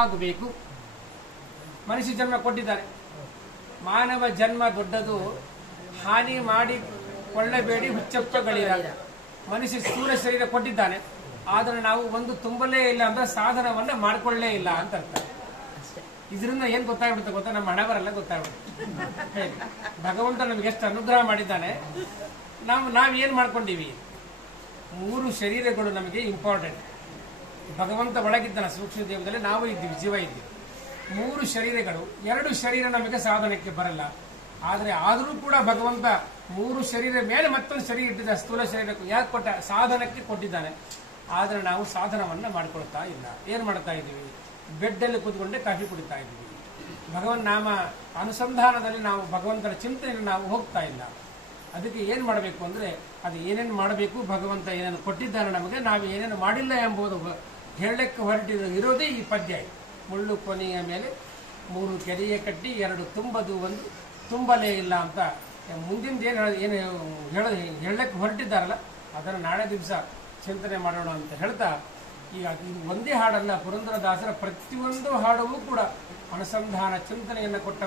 ಆಗಬೇಕು. ಮನುಷ್ಯ ಜನ್ಮ ಕೊಟ್ಟಿದ್ದಾರೆ. ಮಾನವ ಜನ್ಮ ದೊಡ್ಡದು. ಹಾನಿ ಮಾಡಿ ಕೊಳ್ಳಬೇಡಿ ಹುಚ್ಚಪ್ಪಗಳಿರ ಮನುಷ್ಯ ಸ್ಥೂಲ ಶರೀರ ಕೊಟ್ಟಿದ್ದಾನೆ. ಆದರೆ ನಾವು ಒಂದು ತುಂಬಲೇ ಇಲ್ಲ ಅಂದ್ರೆ ಸಾಧನವನ್ನ ಮಾಡ್ಕೊಳ್ಳೇ ಇಲ್ಲ ಅಂತ ಅರ್ಥ. ಇದರಿಂದ ಏನ್ ಗೊತ್ತಾಗ್ಬಿಡುತ್ತೆ ಗೊತ್ತಾ? ನಮ್ಮ ಹಣ ಬರಲ್ಲ ಗೊತ್ತಾಗ್ಬಿಡುತ್ತೆ. ಭಗವಂತ ನಮ್ಗೆ ಎಷ್ಟು ಅನುಗ್ರಹ ಮಾಡಿದ್ದಾನೆ. ನಾವು ನಾವ್ ಏನ್ ಮಾಡ್ಕೊಂಡಿವಿ? ಮೂರು ಶರೀರಗಳು ನಮಗೆ ಇಂಪಾರ್ಟೆಂಟ್ ಭಗವಂತ ಒಳಗಿದ್ದನ ಸೂಕ್ಷ್ಮ ದೇವದಲ್ಲಿ ನಾವು ಇದ್ದೀವಿ, ಜೀವ ಇದ್ದೀವಿ. ಮೂರು ಶರೀರಗಳು, ಎರಡು ಶರೀರ ನಮಗೆ ಸಾಧನಕ್ಕೆ ಬರಲ್ಲ. ಆದರೆ ಆದರೂ ಕೂಡ ಭಗವಂತ ಮೂರು ಶರೀರ ಮೇಲೆ ಮತ್ತೊಂದು ಶರೀರ ಇಟ್ಟಿದ್ದ ಸ್ಥೂಲ ಶರೀರಕ್ಕೂ. ಯಾಕೆ ಕೊಟ್ಟ? ಸಾಧನಕ್ಕೆ ಕೊಟ್ಟಿದ್ದಾನೆ ಆದರೆ ನಾವು ಸಾಧನವನ್ನು ಮಾಡಿಕೊಳ್ತಾ ಇಲ್ಲ. ಏನು ಮಾಡ್ತಾ ಇದ್ದೀವಿ? ಬೆಡ್ಡಲ್ಲಿ ಕೂತ್ಕೊಂಡೆ ಕಾಫಿ ಕುಡಿತಾ ಇದ್ದೀವಿ. ಭಗವನ್ ನಾಮ ಅನುಸಂಧಾನದಲ್ಲಿ ನಾವು ಭಗವಂತನ ಚಿಂತನೆಯನ್ನು ನಾವು ಹೋಗ್ತಾ ಇಲ್ಲ. ಅದಕ್ಕೆ ಏನು ಮಾಡಬೇಕು ಅಂದರೆ, ಅದು ಏನೇನು ಮಾಡಬೇಕು, ಭಗವಂತ ಏನೇನು ಕೊಟ್ಟಿದ್ದಾನೆ ನಮಗೆ, ನಾವು ಏನೇನು ಮಾಡಿಲ್ಲ ಎಂಬುದು ಹೇಳಕ್ಕೆ ಹೊರಟಿದ ಇರೋದೇ ಈ ಪದ್ಯ. ಮುಳ್ಳು ಕೊನೆಯ ಮೇಲೆ ಮೂರು ಕೆರೆಯ ಕಟ್ಟಿ ಎರಡು ತುಂಬದು ಒಂದು ತುಂಬಲೇ ಇಲ್ಲ ಅಂತ ಮುಂದಿನ ಏನು ಏನು ಹೇಳೋದು ಹೇಳಕ್ಕೆ ಹೊರಟಿದ್ದಾರಲ್ಲ, ಅದನ್ನು ನಾಳೆ ದಿವಸ ಚಿಂತನೆ ಮಾಡೋಣ ಅಂತ ಹೇಳ್ತಾ, ಈಗ ಒಂದೇ ಹಾಡಲ್ಲ, ಪುರಂದರದಾಸರ ಪ್ರತಿಯೊಂದು ಹಾಡವೂ ಕೂಡ ಅನುಸಂಧಾನ ಚಿಂತನೆಯನ್ನು ಕೊಟ್ಟ